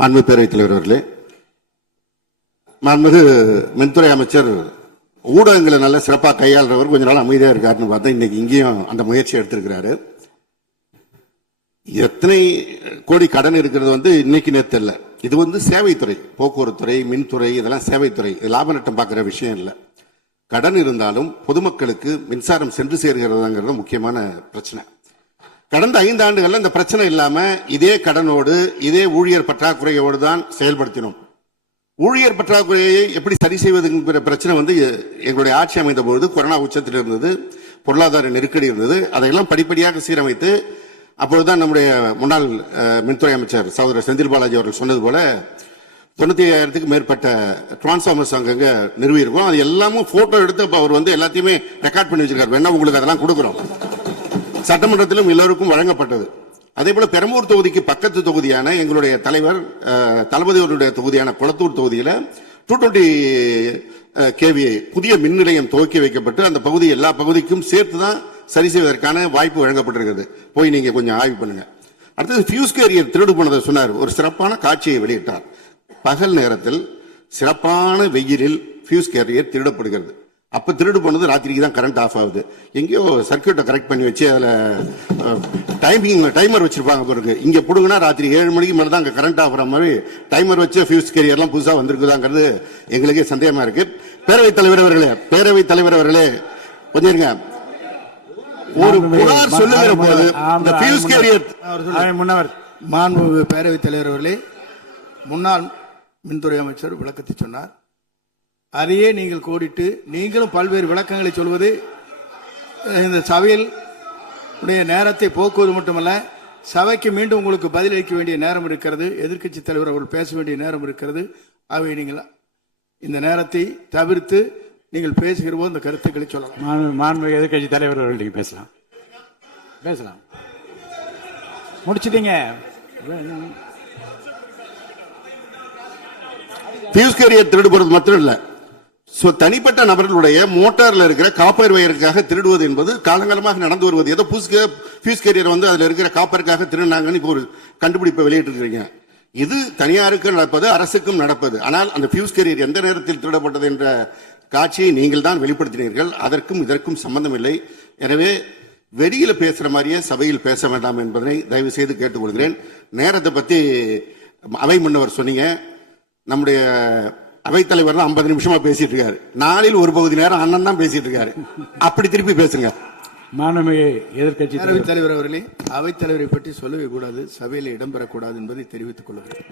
மாண்பு பேரவைத் தலைவர் அவர்களே, மாண்புமிகு மின்துறை அமைச்சர் ஊடகங்களை நல்ல சிறப்பாக கையாளுறவர் கொஞ்ச நாள் அமைதியா இருக்காருன்னு பார்த்தா இன்னைக்கு இங்கேயும் அந்த முயற்சி எடுத்திருக்கிறாரு. எத்தனை கோடி கடன் இருக்கிறது இன்னைக்கு நேற்று இல்ல. இது சேவைத்துறை, போக்குவரத்து துறை, மின்துறை, இதெல்லாம் சேவைத்துறை. இது லாப நட்டம் பார்க்கிற விஷயம் இல்லை. கடன் இருந்தாலும் பொதுமக்களுக்கு மின்சாரம் சென்று சேர்கிறதுங்கிறது முக்கியமான பிரச்சனை. கடந்த 5 ஆண்டுகள்ல இந்த பிரச்சனை இல்லாம இதே கடனோடு இதே ஊழியர் பற்றாக்குறையோடு தான் செயல்படுத்தினோம். ஊழியர் பற்றாக்குறையை எப்படி சரி செய்வதுங்கிற பிரச்சனை எங்களுடைய ஆட்சி அமைந்த போது கொரோனா உச்சத்தில் இருந்தது, பொருளாதார நெருக்கடி இருந்தது. அதையெல்லாம் படிப்படியாக சீரமைத்து அப்பொழுதுதான் நம்முடைய முன்னாள் மின்துறை அமைச்சர் சகோதரர் செந்தில் பாலாஜி அவர்கள் சொன்னது போல 95,000க்கு மேற்பட்ட டிரான்ஸ்பார்மர்ஸ் அங்கங்க நிறுவி இருக்கும். அது எல்லாமும் போட்டோ எடுத்து அவர் எல்லாத்தையுமே ரெக்கார்ட் பண்ணி வச்சிருக்காரு. வேணா உங்களுக்கு அதெல்லாம் கொடுக்குறோம். சட்டமன்றத்திலும் எல்லோருக்கும் வழங்கப்பட்டது. அதே போல பெரம்பூர் தொகுதிக்கு பக்கத்து தொகுதியான எங்களுடைய தலைவர் தளபதி அவருடைய தொகுதியான குளத்தூர் தொகுதியில் 220 kVA புதிய மின் நிலையம் துவக்கி வைக்கப்பட்டு அந்த பகுதி எல்லா பகுதிக்கும் சேர்த்துதான் சரி செய்வதற்கான வாய்ப்பு வழங்கப்பட்டிருக்கிறது. போய் நீங்க கொஞ்சம் ஆய்வு பண்ணுங்க. அடுத்தது ஃபியூஸ் கேரியர் திருடு போனதை சொன்னார். ஒரு சிறப்பான காட்சியை வெளியிட்டார். பகல் நேரத்தில் சிறப்பான வெயிலில் ஃபியூஸ் கேரியர் திருடப்படுகிறது. அப்ப திருடு போனது ராத்திரிக்கு தான் கரண்ட் ஆஃப் ஆகுது. எங்கேயோ சர்க்கியூட்டை கரெக்ட் பண்ணி வச்சு அதுல டைமர் வச்சிருப்பாங்க பிறகு. இங்க புடுங்கினா ராத்திரி 7 மணிக்கு மேல தான் அங்க கரண்ட் ஆஃப் ஆகிற மாதிரி டைமர் வச்சு ஃபியூஸ் கேரியர்லாம் புதுசா வந்திருக்குதாங்கிறது எங்களுக்கே சந்தேகமா இருக்கு. பேரவைத் தலைவர் அவர்களே கொஞ்சம் இருங்க. ஒரு புகார் சொல்லுகிற போது இந்த ஃபியூஸ் கேரியர் முன்னவர் மாண்பு பேரவைத் தலைவர் அவர்களே, முன்னாள் மின்துறை அமைச்சர் விளக்கத்தை சொன்னார். அதையே நீங்கள் கோடிட்டு நீங்களும் பல்வேறு விளக்கங்களை சொல்வது இந்த சபையில் உடைய நேரத்தை போக்குவது மட்டுமல்ல, சபைக்கு மீண்டும் உங்களுக்கு பதிலளிக்க வேண்டிய நேரம் இருக்கிறது. எதிர்க்கட்சி தலைவர் அவர்கள் பேச வேண்டிய நேரம் இருக்கிறது. அவை நீங்கள் இந்த நேரத்தை தவிர்த்து நீங்கள் பேசுகிற போது இந்த கருத்துக்களை சொல்லலாம். மாண்பு எதிர்க்கட்சி தலைவர் அவர்கள் நீங்க பேசலாம். முடிச்சிட்டீங்க. ஃபியூஸ் கேரியர் திருடு போறது மட்டும் இல்ல, தனிப்பட்ட நபர்களுடைய மோட்டார்ல இருக்கிற காப்பர் வயருக்காக திருடுவது என்பது காலங்காலமாக நடந்து வருவது. ஏதோ ஃபியூஸ் கேரியர் அதுல இருக்கிற காப்பருக்காக திருடினாங்கன்னு இப்போ ஒரு கண்டுபிடிப்பை வெளியிட்டு இருக்கீங்க. இது தனியாருக்கு நடப்பது, அரசுக்கும் நடப்பது. ஆனால் அந்த ஃபியூஸ் கேரியர் எந்த நேரத்தில் திருடப்பட்டது என்ற காட்சியை நீங்கள் தான் வெளிப்படுத்தினீர்கள். அதற்கும் இதற்கும் சம்பந்தம் இல்லை. எனவே வெளியில பேசுற மாதிரியே சபையில் பேச வேண்டாம் என்பதை தயவு செய்து கேட்டுக்கொள்கிறேன். நேரத்தை பத்தி அவை முன்னவர் சொன்னீங்க. நம்முடைய அவைத்தலைவர் 50 நிமிஷமா பேசிட்டு இருக்காரு. நாளில் ஒரு பகுதி நேரம் அண்ணன் தான் பேசிட்டு இருக்காரு. அப்படி திருப்பி பேசுங்க. மாண்புமிகு எதிர்க்கட்சி தலைவர் அவர்களே, அவைத்தலைவரை பற்றி சொல்லவே கூடாது, சபையில் இடம்பெறக்கூடாது என்பதை தெரிவித்துக் கொள்கிறேன்.